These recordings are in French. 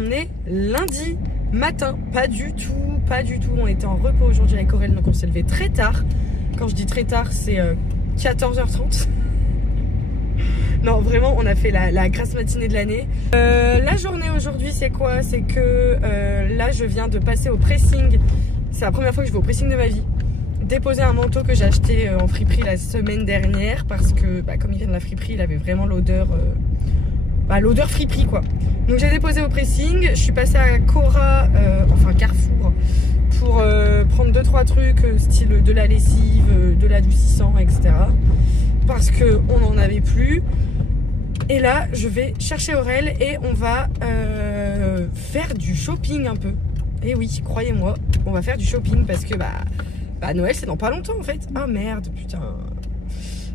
on est lundi matin. Pas du tout. On était en repos aujourd'hui avec Aurel, donc on s'est levé très tard. Quand je dis très tard, c'est 14h30. Non, vraiment, on a fait la grasse matinée de l'année. La journée aujourd'hui, c'est quoi? C'est que là, je viens de passer au pressing. C'est la première fois que je vais au pressing de ma vie. Déposer un manteau que j'ai acheté en friperie la semaine dernière parce que, comme il vient de la friperie, il avait vraiment l'odeur l'odeur friperie, quoi. Donc j'ai déposé au pressing. Je suis passée à Cora, enfin Carrefour, pour prendre 2-3 trucs, style de la lessive, de l'adoucissant, etc. Parce qu'on n'en avait plus. Et là, je vais chercher Aurel et on va faire du shopping un peu. Et oui, croyez-moi, on va faire du shopping parce que Noël c'est dans pas longtemps en fait. Ah merde, putain.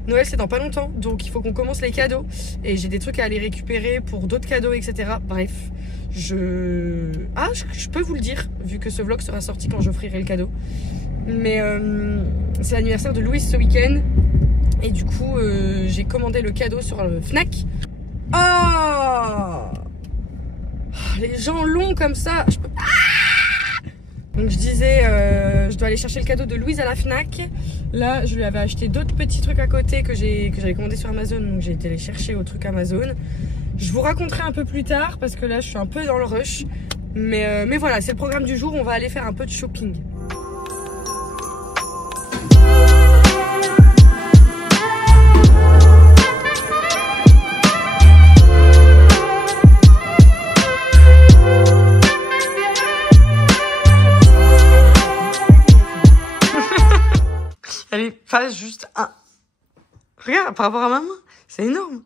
Noël c'est dans pas longtemps, donc il faut qu'on commence les cadeaux. Et j'ai des trucs à aller récupérer pour d'autres cadeaux, etc. Bref, je peux vous le dire, vu que ce vlog sera sorti quand j'offrirai le cadeau. Mais c'est l'anniversaire de Louise ce week-end. Et du coup, j'ai commandé le cadeau sur le Fnac. Oh, les gens longs comme ça, je peux... Donc je disais, je dois aller chercher le cadeau de Louise à la Fnac. Là, je lui avais acheté d'autres petits trucs à côté que j'avais commandé sur Amazon. Donc j'ai été les chercher au truc Amazon. Je vous raconterai un peu plus tard parce que là, je suis un peu dans le rush. Mais voilà, c'est le programme du jour. On va aller faire un peu de shopping. Elle est pas juste un... Regarde, par rapport à ma main, c'est énorme.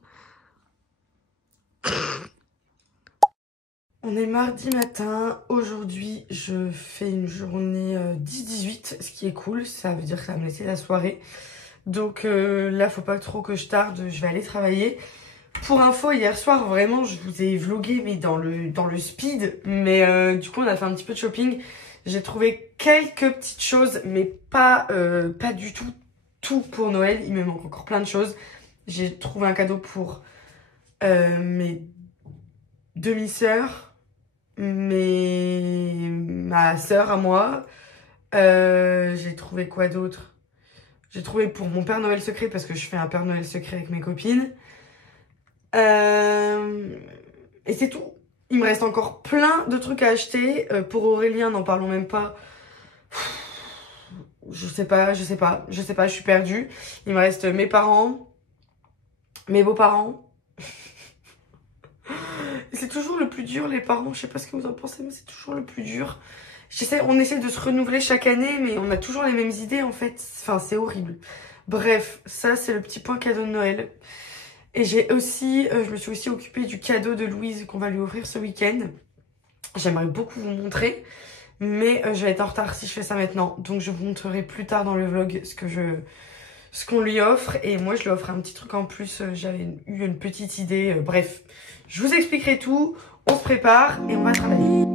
On est mardi matin. Aujourd'hui, je fais une journée 10-18, ce qui est cool. Ça veut dire que ça va me laisser la soirée. Donc là, faut pas trop que je tarde. Je vais aller travailler. Pour info, hier soir, vraiment, je vous ai vlogué, mais dans le speed. Mais du coup, on a fait un petit peu de shopping. J'ai trouvé quelques petites choses, mais pas du tout pour Noël. Il me manque encore plein de choses. J'ai trouvé un cadeau pour mes demi-sœurs, ma sœur à moi. J'ai trouvé quoi d'autre? J'ai trouvé pour mon Père Noël secret, parce que je fais un Père Noël secret avec mes copines. Et c'est tout. Il me reste encore plein de trucs à acheter. Pour Aurélien, n'en parlons même pas. Je sais pas, je suis perdue. Il me reste mes parents, mes beaux-parents. C'est toujours le plus dur, les parents. Je sais pas ce que vous en pensez, mais c'est toujours le plus dur. On essaie de se renouveler chaque année, mais on a toujours les mêmes idées, en fait. Enfin, c'est horrible. Bref, ça, c'est le petit point cadeau de Noël. Et j'ai aussi, je me suis aussi occupée du cadeau de Louise qu'on va lui offrir ce week-end. J'aimerais beaucoup vous montrer, mais je vais être en retard si je fais ça maintenant. Donc je vous montrerai plus tard dans le vlog ce qu'on lui offre. Et moi je lui offre un petit truc en plus, j'avais eu une petite idée. Bref, je vous expliquerai tout, on se prépare et on va travailler.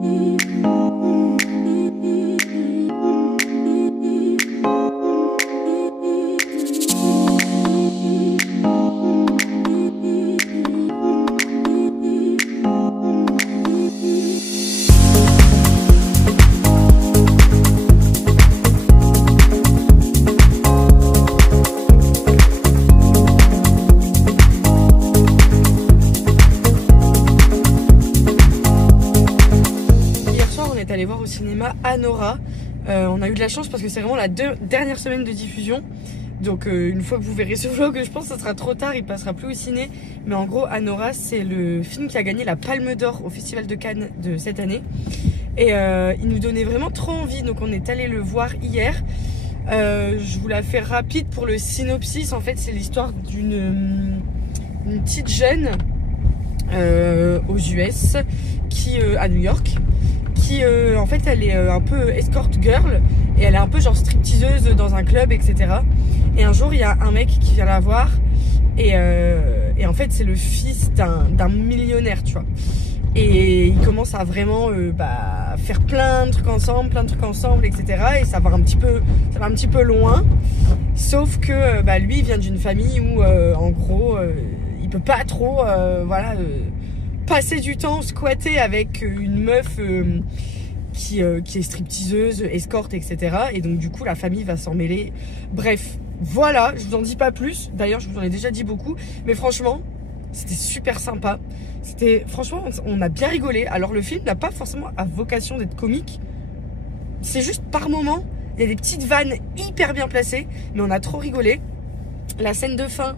Aller voir au cinéma Anora. On a eu de la chance parce que c'est vraiment la dernière semaine de diffusion. Donc une fois que vous verrez ce vlog, je pense que ça sera trop tard, il passera plus au ciné. Mais en gros, Anora, c'est le film qui a gagné la Palme d'Or au Festival de Cannes de cette année. Et il nous donnait vraiment trop envie, donc on est allé le voir hier. Je vous la fais rapide pour le synopsis. En fait, c'est l'histoire d'une petite jeune aux US, à New York, qui en fait elle est un peu escort girl et elle est un peu genre stripteaseuse dans un club, etc. Et un jour il y a un mec qui vient la voir et en fait c'est le fils d'un millionnaire, tu vois. Et ils commencent à vraiment faire plein de trucs ensemble, etc. Et ça va un petit peu loin. Sauf que lui il vient d'une famille où en gros il peut pas trop passer du temps squatté avec une meuf qui est stripteaseuse, escorte, etc. Et donc du coup la famille va s'en mêler. Bref, voilà, je vous en dis pas plus. D'ailleurs je vous en ai déjà dit beaucoup. Mais franchement, c'était super sympa. Franchement, on a bien rigolé. Alors le film n'a pas forcément à vocation d'être comique. C'est juste par moment, il y a des petites vannes hyper bien placées. Mais on a trop rigolé. La scène de fin,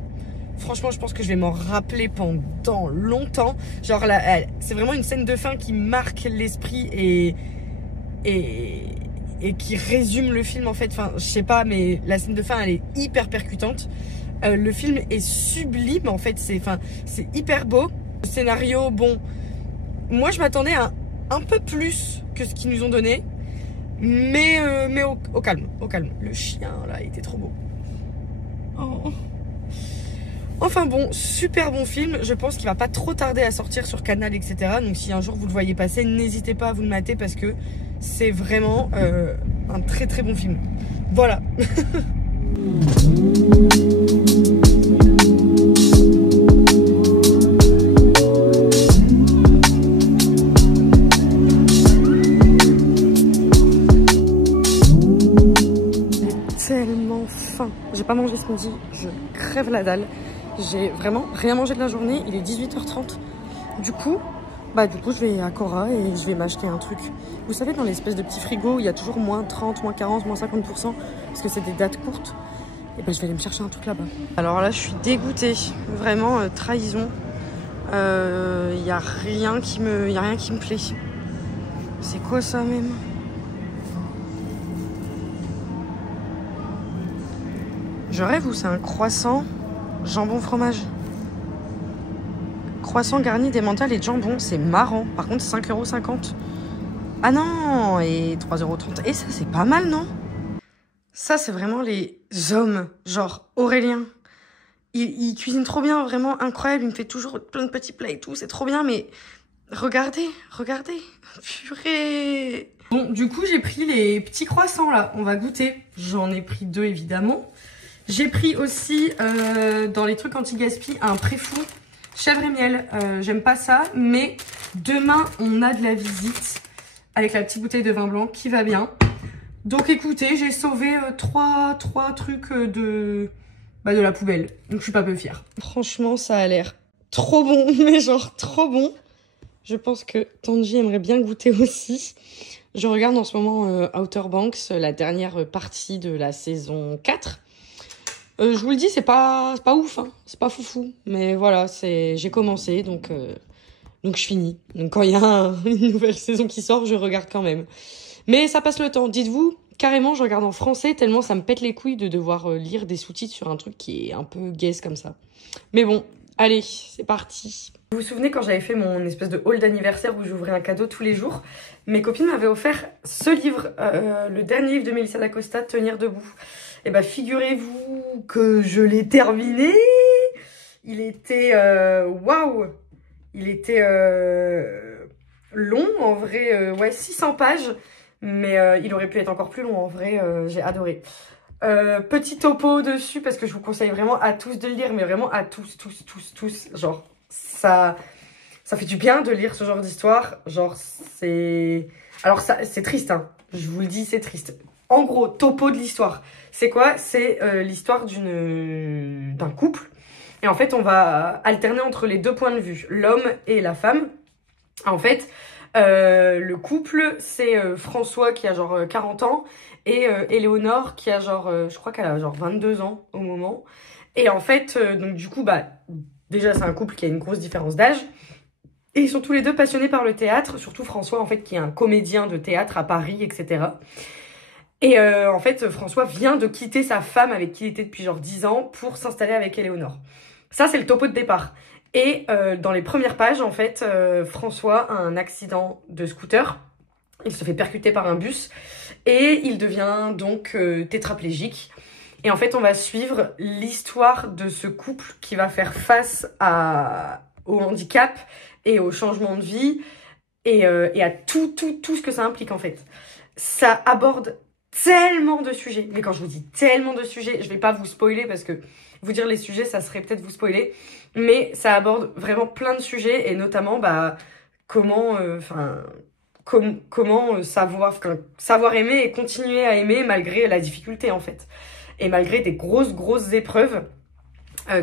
franchement, je pense que je vais m'en rappeler pendant longtemps. Genre, c'est vraiment une scène de fin qui marque l'esprit et qui résume le film, en fait. Enfin, je sais pas, mais la scène de fin, elle est hyper percutante. Le film est sublime, en fait. C'est hyper beau. Le scénario, bon, moi, je m'attendais à un peu plus que ce qu'ils nous ont donné. Mais au calme, au calme. Le chien, là, il était trop beau. Oh. Enfin bon, super bon film. Je pense qu'il va pas trop tarder à sortir sur Canal, etc. Donc si un jour vous le voyez passer, n'hésitez pas à vous le mater parce que c'est vraiment un très très bon film. Voilà. Tellement faim. J'ai pas mangé ce midi, je crève la dalle. J'ai vraiment rien mangé de la journée, il est 18h30. Du coup, je vais à Cora et je vais m'acheter un truc. Vous savez, dans l'espèce de petit frigo, il y a toujours moins 30, moins 40, moins 50%, parce que c'est des dates courtes. Et je vais aller me chercher un truc là-bas. Alors là, je suis dégoûtée. Vraiment, trahison. Y a rien qui me plaît. C'est quoi ça même ? Je rêve ou c'est un croissant jambon fromage? Croissant garni d'emmental et de jambon, c'est marrant. Par contre, 5,50 €. Ah non, et 3,30 €. Et ça, c'est pas mal, non? Ça, c'est vraiment les hommes, genre Aurélien. Il cuisine trop bien, vraiment incroyable. Il me fait toujours plein de petits plats et tout, c'est trop bien. Mais regardez, regardez. Purée. Bon, du coup, j'ai pris les petits croissants, là. On va goûter. J'en ai pris 2, évidemment. J'ai pris aussi, dans les trucs anti-gaspi, un préfou chèvre et miel. J'aime pas ça, mais demain, on a de la visite avec la petite bouteille de vin blanc qui va bien. Donc écoutez, j'ai sauvé trois trucs de la poubelle. Donc je suis pas peu fière. Franchement, ça a l'air trop bon, mais genre trop bon. Je pense que Tanji aimerait bien goûter aussi. Je regarde en ce moment Outer Banks, la dernière partie de la saison 4. Je vous le dis, c'est pas ouf, hein. C'est pas foufou. Mais voilà, j'ai commencé, donc je finis. Donc quand il y a une nouvelle saison qui sort, je regarde quand même. Mais ça passe le temps. Dites-vous, carrément, je regarde en français tellement ça me pète les couilles de devoir lire des sous-titres sur un truc qui est un peu gaze comme ça. Mais bon, allez, c'est parti. Vous vous souvenez quand j'avais fait mon espèce de haul d'anniversaire où j'ouvrais un cadeau tous les jours? Mes copines m'avaient offert ce livre, le dernier livre de Mélissa Dacosta, Tenir debout. Et figurez-vous que je l'ai terminé. Il était waouh. Il était long en vrai, ouais, 600 pages, mais il aurait pu être encore plus long en vrai. J'ai adoré. Petit topo dessus parce que je vous conseille vraiment à tous de le lire, mais vraiment à tous. Genre ça fait du bien de lire ce genre d'histoire. Genre c'est triste, hein. Je vous le dis, c'est triste. En gros, topo de l'histoire. C'est quoi? C'est l'histoire d'un couple. Et en fait, on va alterner entre les deux points de vue, l'homme et la femme. En fait, le couple, c'est François qui a genre 40 ans et Éléonore qui a genre, je crois qu'elle a genre 22 ans au moment. Et en fait, donc du coup, déjà c'est un couple qui a une grosse différence d'âge. Et ils sont tous les deux passionnés par le théâtre, surtout François en fait qui est un comédien de théâtre à Paris, etc. Et en fait, François vient de quitter sa femme avec qui il était depuis genre 10 ans pour s'installer avec Éléonore. Ça, c'est le topo de départ. Et dans les premières pages, en fait, François a un accident de scooter. Il se fait percuter par un bus et il devient donc tétraplégique. Et en fait, on va suivre l'histoire de ce couple qui va faire face au handicap et au changement de vie et à tout ce que ça implique, en fait. Ça aborde tellement de sujets. Mais quand je vous dis tellement de sujets, je vais pas vous spoiler parce que vous dire les sujets, ça serait peut-être vous spoiler. Mais ça aborde vraiment plein de sujets et notamment comment savoir aimer et continuer à aimer malgré la difficulté en fait. Et malgré des grosses épreuves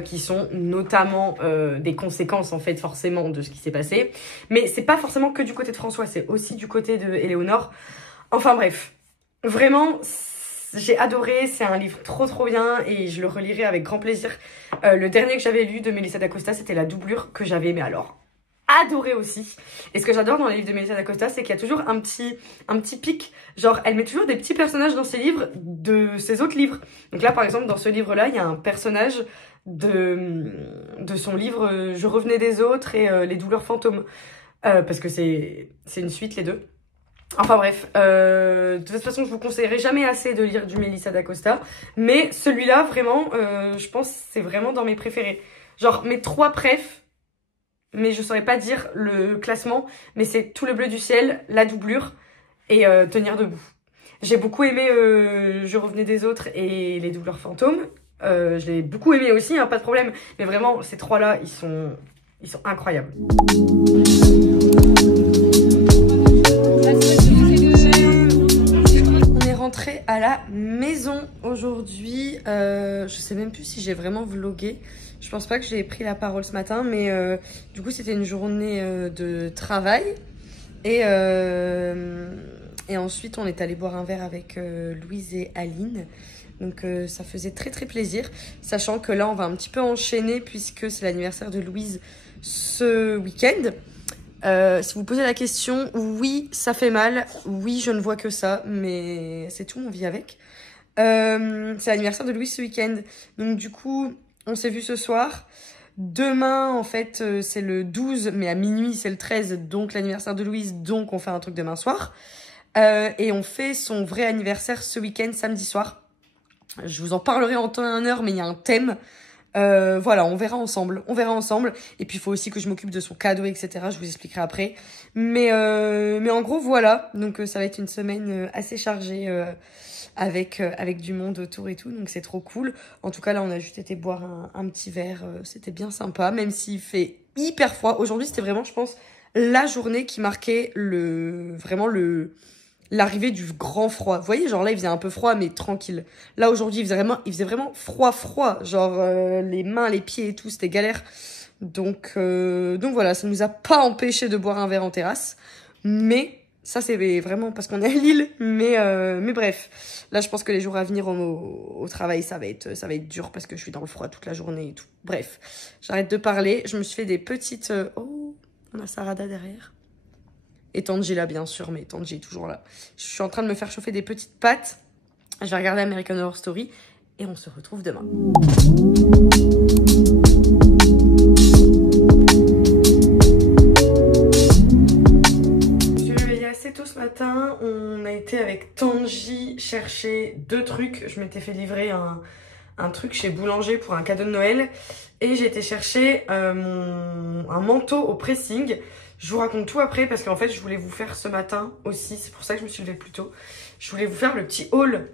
qui sont notamment des conséquences en fait forcément de ce qui s'est passé. Mais c'est pas forcément que du côté de François, c'est aussi du côté de Éléonore. Enfin bref, vraiment j'ai adoré, c'est un livre trop bien et je le relirai avec grand plaisir. Le dernier que j'avais lu de Melissa d'Acosta, c'était La Doublure, que j'avais aimé alors adoré aussi. Et ce que j'adore dans les livres de Melissa d'Acosta, c'est qu'il y a toujours un petit pic. Genre, elle met toujours des petits personnages dans ses livres de ses autres livres. Donc là, par exemple, dans ce livre-là, il y a un personnage de son livre Je revenais des autres et Les douleurs fantômes. Parce que c'est une suite, les deux. Enfin bref, de toute façon, je vous conseillerais jamais assez de lire du Melissa d'Acosta. Mais celui-là, vraiment, je pense c'est vraiment dans mes préférés. Genre, mes 3 préfs, mais je saurais pas dire le classement, mais c'est Tout le bleu du ciel, La doublure et Tenir debout. J'ai beaucoup aimé Je revenais des autres et Les douleurs fantômes. Je l'ai beaucoup aimé aussi, hein, pas de problème. Mais vraiment, ces 3-là, ils sont incroyables. On est rentré à la maison aujourd'hui. Je sais même plus si j'ai vraiment vlogué. Je pense pas que j'ai pris la parole ce matin, mais du coup c'était une journée de travail et ensuite on est allé boire un verre avec Louise et Aline. Donc ça faisait très plaisir, sachant que là on va un petit peu enchaîner puisque c'est l'anniversaire de Louise ce week-end. Si vous posez la question, oui ça fait mal, oui je ne vois que ça, mais c'est tout, on vit avec. C'est l'anniversaire de Louise ce week-end, donc du coup on s'est vu ce soir. Demain, en fait, c'est le 12, mais à minuit, c'est le 13, donc l'anniversaire de Louise, donc on fait un truc demain soir. Et on fait son vrai anniversaire ce week-end, samedi soir. Je vous en parlerai en temps et en heure, mais il y a un thème. Voilà, on verra ensemble. Et puis, il faut aussi que je m'occupe de son cadeau, etc. Je vous expliquerai après. Mais en gros, voilà. Donc, ça va être une semaine assez chargée avec du monde autour et tout, donc c'est trop cool. En tout cas là on a juste été boire un petit verre, c'était bien sympa, même s'il fait hyper froid. Aujourd'hui c'était vraiment, je pense, la journée qui marquait l'arrivée du grand froid. Vous voyez, genre là il faisait un peu froid mais tranquille. Là aujourd'hui il faisait vraiment froid, genre les mains, les pieds et tout, c'était galère. Donc voilà, ça nous a pas empêché de boire un verre en terrasse, mais ça, c'est vraiment parce qu'on est à Lille. Mais bref, là, je pense que les jours à venir au travail, ça va être dur parce que je suis dans le froid toute la journée et tout. Bref, j'arrête de parler. Je me suis fait des petites... Oh, on a Sarada derrière. Et Tanji là, bien sûr, mais Tanji est toujours là. Je suis en train de me faire chauffer des petites pâtes. Je vais regarder American Horror Story et on se retrouve demain. Tôt ce matin, on a été avec Tanji chercher 2 trucs. Je m'étais fait livrer un truc chez Boulanger pour un cadeau de Noël. Et j'ai été chercher un manteau au pressing. Je vous raconte tout après parce qu'en fait je voulais vous faire ce matin aussi. C'est pour ça que je me suis levée plus tôt. Je voulais vous faire le petit haul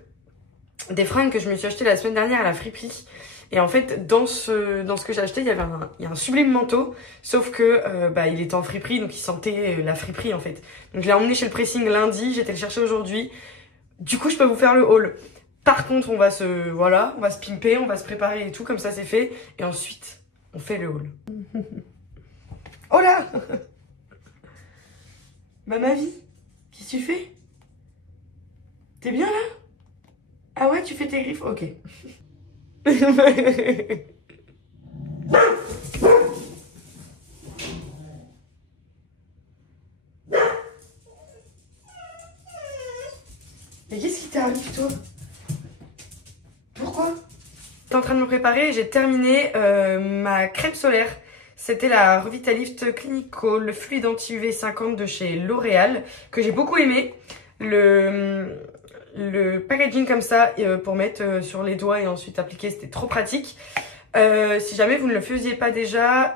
des fringues que je me suis acheté la semaine dernière à la friperie. Et en fait, dans ce que j'ai acheté, il y a un sublime manteau, sauf que il était en friperie, donc il sentait la friperie en fait. Donc je l'ai emmené chez le pressing lundi, j'étais le chercher aujourd'hui. Du coup, je peux vous faire le haul. Par contre, on va se pimper, on va se préparer et tout, comme ça c'est fait. Et ensuite, on fait le haul. Oh là ma vie, qu'est-ce que tu fais? T'es bien là? Ah ouais, tu fais tes griffes? Ok. Mais qu'est-ce qui t'arrive toi? Pourquoi? J'étais en train de me préparer, j'ai terminé ma crème solaire. C'était la Revitalift Clinical, le fluide anti-UV 50 de chez L'Oréal, que j'ai beaucoup aimé. Le packaging comme ça pour mettre sur les doigts et ensuite appliquer, c'était trop pratique. Si jamais vous ne le faisiez pas déjà,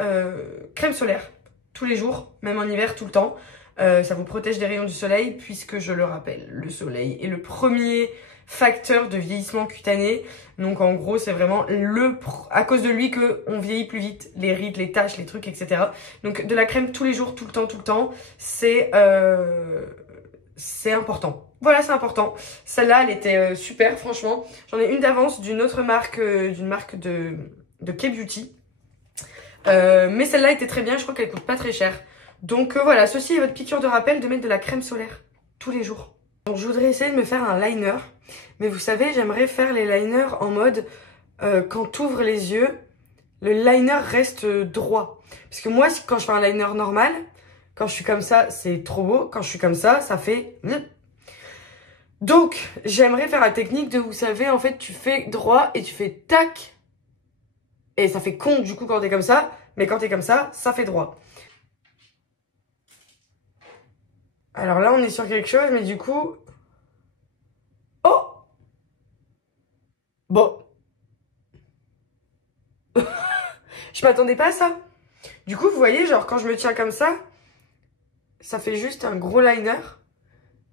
crème solaire tous les jours, même en hiver, tout le temps. Ça vous protège des rayons du soleil puisque je le rappelle, le soleil est le premier facteur de vieillissement cutané. Donc en gros c'est vraiment à cause de lui que on vieillit plus vite, les rides, les taches, les trucs, etc. Donc de la crème tous les jours, tout le temps, c'est important. Voilà, c'est important. Celle-là, elle était super, franchement. J'en ai une d'avance d'une autre marque, d'une marque de K-Beauty. Mais celle-là était très bien, je crois qu'elle coûte pas très cher. Donc voilà, ceci est votre piqûre de rappel de mettre de la crème solaire tous les jours. Donc je voudrais essayer de me faire un liner. Mais vous savez, j'aimerais faire les liners en mode quand tu ouvres les yeux, le liner reste droit. Parce que moi, quand je fais un liner normal, quand je suis comme ça, c'est trop beau. Quand je suis comme ça fait... Donc, j'aimerais faire la technique de, vous savez, en fait, tu fais droit et tu fais tac. Et ça fait con, du coup, quand t'es comme ça. Mais quand t'es comme ça fait droit. Alors là, on est sur quelque chose, mais du coup... Oh! Bon. Je m'attendais pas à ça. Du coup, vous voyez, genre, quand je me tiens comme ça fait juste un gros liner.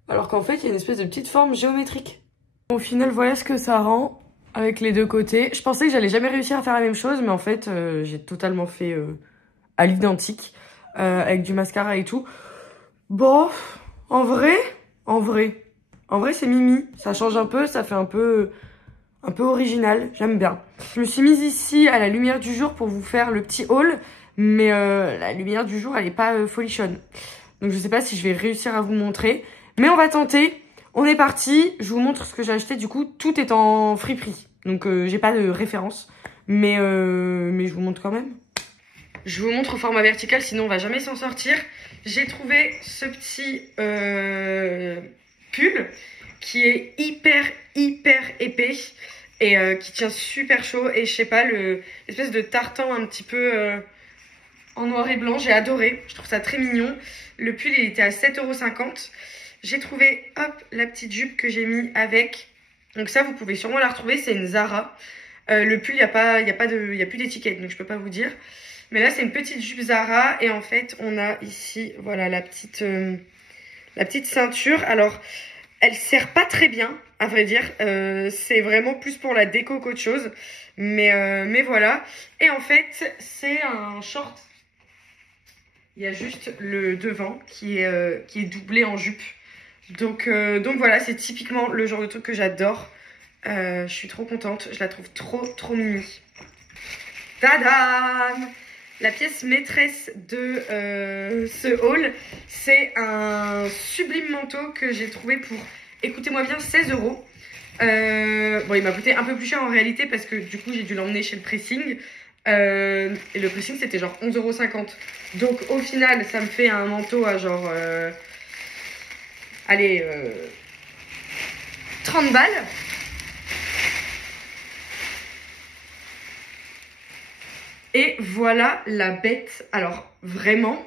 Alors qu'en fait, il y a une espèce de petite forme géométrique. Au final, voilà ce que ça rend avec les deux côtés. Je pensais que j'allais jamais réussir à faire la même chose, mais en fait, j'ai totalement fait à l'identique. Avec du mascara et tout. Bon, en vrai, c'est mimi. Ça change un peu, ça fait un peu original. J'aime bien. Je me suis mise ici à la lumière du jour pour vous faire le petit haul. Mais la lumière du jour, elle est pas folichonne. Donc je sais pas si je vais réussir à vous montrer. Mais on va tenter. On est parti. Je vous montre ce que j'ai acheté. Du coup, tout est en friperie. Donc j'ai pas de référence. Mais je vous montre quand même. Je vous montre au format vertical, sinon on va jamais s'en sortir. J'ai trouvé ce petit pull qui est hyper épais et qui tient super chaud. Et je sais pas, l'espèce de tartan un petit peu en noir et blanc, j'ai adoré. Je trouve ça très mignon. Le pull, il était à 7,50 €. J'ai trouvé, hop, la petite jupe que j'ai mis avec. Donc ça, vous pouvez sûrement la retrouver, c'est une Zara. Le pull, il y a plus d'étiquette, donc je peux pas vous dire. Mais là, c'est une petite jupe Zara. Et en fait, on a ici, voilà, la petite ceinture. Alors, elle sert pas très bien, à vrai dire. C'est vraiment plus pour la déco qu'autre chose. Mais voilà. Et en fait, c'est un short. Il y a juste le devant qui est doublé en jupe. Donc voilà, c'est typiquement le genre de truc que j'adore. Je suis trop contente. Je la trouve trop mimi. Tadam! La pièce maîtresse de ce haul, c'est un sublime manteau que j'ai trouvé pour, écoutez-moi bien, 16 €. Bon, il m'a coûté un peu plus cher en réalité parce que du coup, j'ai dû l'emmener chez le pressing. Et le pressing, c'était genre 11,50 €. Donc, au final, ça me fait un manteau à genre... allez, 30 balles. Et voilà la bête. Alors, vraiment,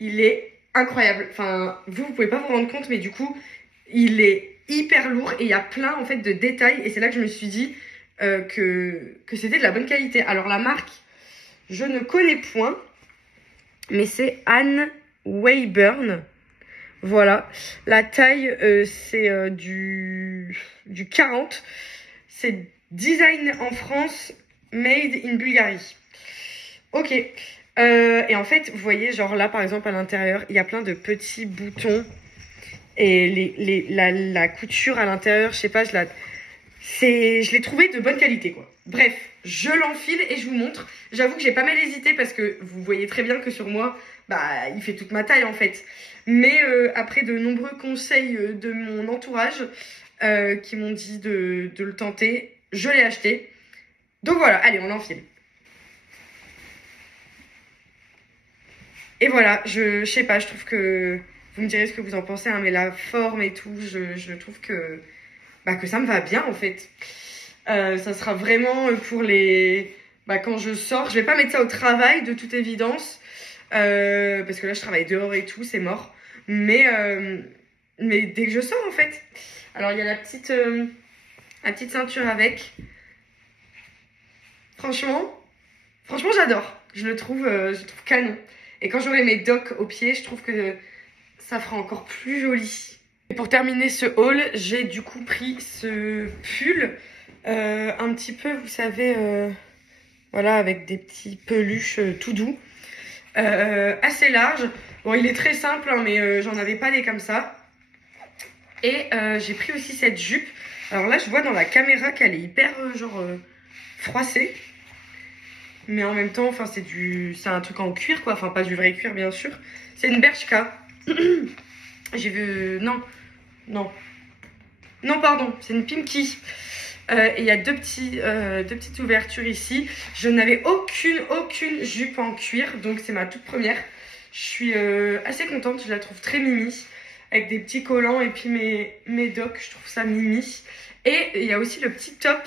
il est incroyable. Enfin, vous pouvez pas vous rendre compte, mais du coup, il est hyper lourd et il y a plein, en fait, de détails. Et c'est là que je me suis dit que c'était de la bonne qualité. Alors, la marque, je ne connais point, mais c'est Anne Wayburn. Voilà. La taille, c'est du 40. C'est design en France, made in Bulgarie. Ok, et en fait, vous voyez, genre là, par exemple, à l'intérieur, il y a plein de petits boutons. Et la couture à l'intérieur, je sais pas, je l'ai trouvé de bonne qualité, quoi. Bref, je l'enfile et je vous montre. J'avoue que j'ai pas mal hésité parce que vous voyez très bien que sur moi, bah, il fait toute ma taille, en fait. Mais après de nombreux conseils de mon entourage qui m'ont dit de le tenter, je l'ai acheté. Donc voilà, allez, on l'enfile. Et voilà, je sais pas, je trouve que... Vous me direz ce que vous en pensez, hein, mais la forme et tout, je trouve que ça me va bien, en fait. Ça sera vraiment pour les... quand je sors, je vais pas mettre ça au travail, de toute évidence. Parce que là, je travaille dehors et tout, c'est mort. Mais dès que je sors, en fait. Alors, il y a la petite ceinture avec. Franchement, j'adore. Je le trouve canon. Et quand j'aurai mes docks au pied, je trouve que ça fera encore plus joli. Et pour terminer ce haul, j'ai du coup pris ce pull un petit peu, vous savez, voilà, avec des petits peluches tout doux, assez large. Bon, il est très simple, hein, mais j'en avais pas des comme ça. Et j'ai pris aussi cette jupe. Alors là, je vois dans la caméra qu'elle est hyper froissée. Mais en même temps, enfin, c'est un truc en cuir, quoi. Enfin, pas du vrai cuir, bien sûr. C'est une Bershka. J'ai vu... Non, pardon. C'est une Pimki. Et il y a deux petites ouvertures ici. Je n'avais aucune jupe en cuir. Donc, c'est ma toute première. Je suis assez contente. Je la trouve très mimi. Avec des petits collants et puis mes docks. Je trouve ça mimi. Et il y a aussi le petit top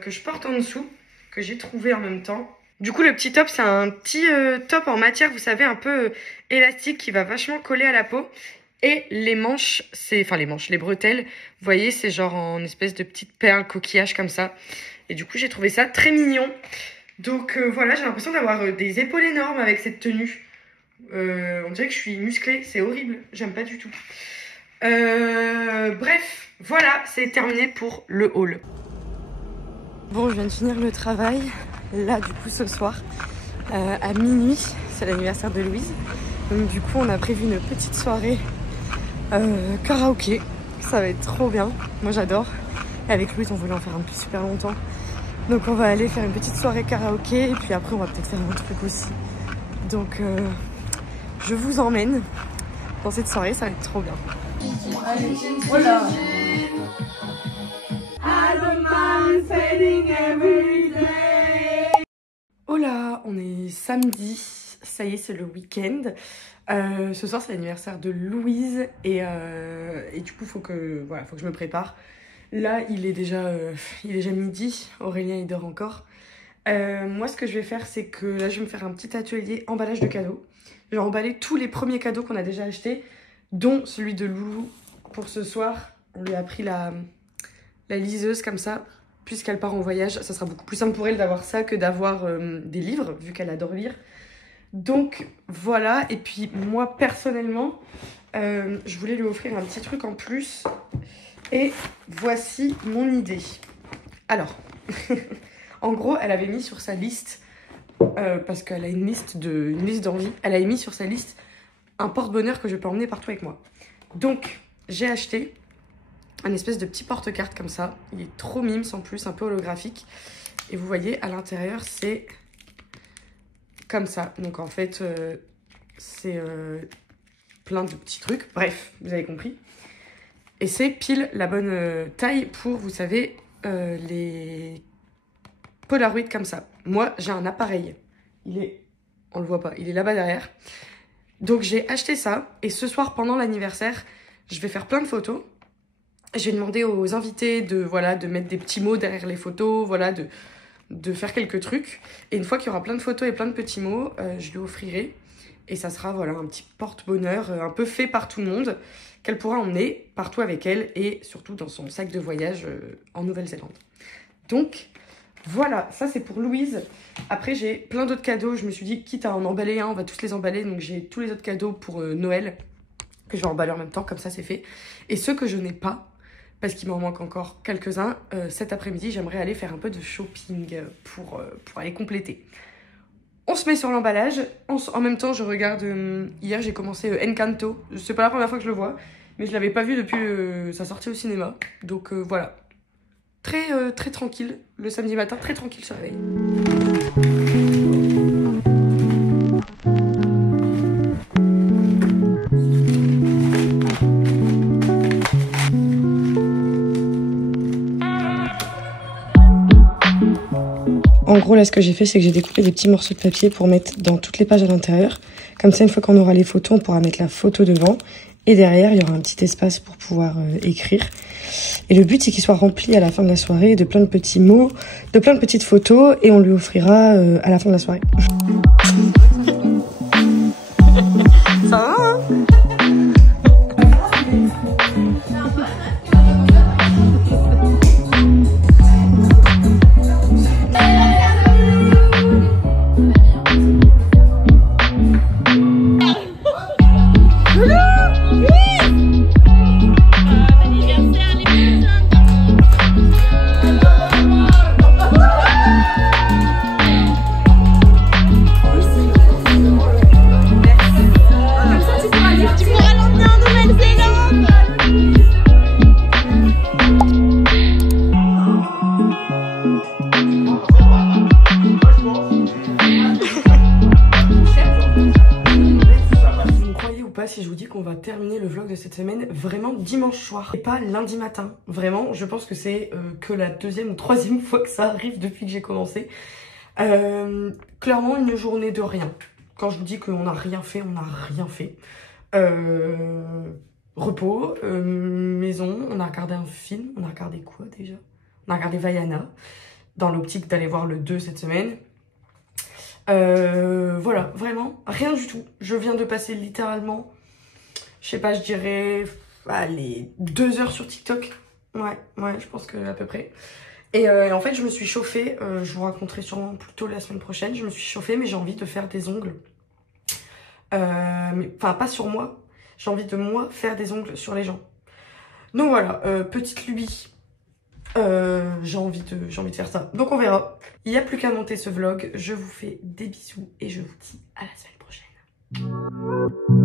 que je porte en dessous. Que j'ai trouvé en même temps. Du coup, le petit top, c'est un petit top en matière, vous savez, un peu élastique qui va vachement coller à la peau. Et les manches, les bretelles, vous voyez, c'est genre en espèce de petites perles, coquillages comme ça. Et du coup, j'ai trouvé ça très mignon. Donc voilà, j'ai l'impression d'avoir des épaules énormes avec cette tenue. On dirait que je suis musclée, c'est horrible, j'aime pas du tout. Bref, voilà, c'est terminé pour le haul. Bon, je viens de finir le travail. Là, du coup, ce soir, à minuit, c'est l'anniversaire de Louise. Donc, du coup, on a prévu une petite soirée karaoké. Ça va être trop bien. Moi, j'adore. Et avec Louise, on voulait en faire un depuis super longtemps. Donc, on va aller faire une petite soirée karaoké. Et puis après, on va peut-être faire un truc aussi. Donc, je vous emmène dans cette soirée. Ça va être trop bien. Voilà. Oh là, on est samedi, ça y est, c'est le week-end. Ce soir, c'est l'anniversaire de Louise et du coup, faut que je me prépare. Là, il est déjà midi, Aurélien il dort encore. Moi, ce que je vais faire, c'est que là, je vais me faire un petit atelier emballage de cadeaux. Je vais emballer tous les premiers cadeaux qu'on a déjà achetés, dont celui de Loulou pour ce soir. On lui a pris la liseuse comme ça. Puisqu'elle part en voyage, ça sera beaucoup plus simple pour elle d'avoir ça que d'avoir des livres, vu qu'elle adore lire. Donc voilà, et puis moi personnellement, je voulais lui offrir un petit truc en plus. Et voici mon idée. Alors, en gros, elle avait mis sur sa liste, parce qu'elle a une liste d'envie, elle avait mis sur sa liste un porte-bonheur que je peux emmener partout avec moi. Donc, j'ai acheté un espèce de petit porte-carte comme ça. Il est trop mimes en plus, un peu holographique. Et vous voyez, à l'intérieur, c'est comme ça. Donc en fait, c'est plein de petits trucs. Bref, vous avez compris. Et c'est pile la bonne taille pour, vous savez, les Polaroid comme ça. Moi, j'ai un appareil. On le voit pas, il est là-bas derrière. Donc j'ai acheté ça. Et ce soir, pendant l'anniversaire, je vais faire plein de photos. Je vais demander aux invités de mettre des petits mots derrière les photos, de faire quelques trucs. Et une fois qu'il y aura plein de photos et plein de petits mots, je lui offrirai. Et ça sera un petit porte-bonheur un peu fait par tout le monde, qu'elle pourra emmener partout avec elle et surtout dans son sac de voyage en Nouvelle-Zélande. Donc voilà, ça c'est pour Louise. Après j'ai plein d'autres cadeaux. Je me suis dit, quitte à en emballer un, on va tous les emballer. Donc j'ai tous les autres cadeaux pour Noël que je vais emballer en même temps, comme ça c'est fait. Et ceux que je n'ai pas, parce qu'il m'en manque encore quelques-uns, cet après-midi, j'aimerais aller faire un peu de shopping pour aller compléter. On se met sur l'emballage. En même temps, je regarde... hier, j'ai commencé Encanto. C'est pas la première fois que je le vois, mais je l'avais pas vu depuis sa sortie au cinéma. Donc voilà. Très tranquille. Le samedi matin, très tranquille, ça réveille. En gros, là, ce que j'ai fait, c'est que j'ai découpé des petits morceaux de papier pour mettre dans toutes les pages à l'intérieur. Comme ça, une fois qu'on aura les photos, on pourra mettre la photo devant. Et derrière, il y aura un petit espace pour pouvoir écrire. Et le but, c'est qu'il soit rempli à la fin de la soirée de plein de petits mots, de plein de petites photos. Et on lui offrira à la fin de la soirée. Ça va, hein? qu'on va terminer le vlog de cette semaine vraiment dimanche soir et pas lundi matin. Vraiment, je pense que c'est que la deuxième ou troisième fois que ça arrive depuis que j'ai commencé. Clairement une journée de rien. Quand je vous dis qu'on n'a rien fait, on n'a rien fait. Repos, maison, on a regardé un film. On a regardé quoi déjà? On a regardé Vaiana, dans l'optique d'aller voir le 2 cette semaine. Voilà, vraiment, rien du tout. Je viens de passer littéralement, je sais pas, je dirais, allez, 2 heures sur TikTok. Ouais, je pense que à peu près. Et en fait, je me suis chauffée, je vous raconterai sûrement plus tôt la semaine prochaine. Je me suis chauffée, mais j'ai envie de faire des ongles. Enfin, pas sur moi. J'ai envie de, moi, faire des ongles sur les gens. Donc voilà, petite lubie. J'ai envie de faire ça. Donc on verra. Il n'y a plus qu'à monter ce vlog. Je vous fais des bisous et je vous dis à la semaine prochaine.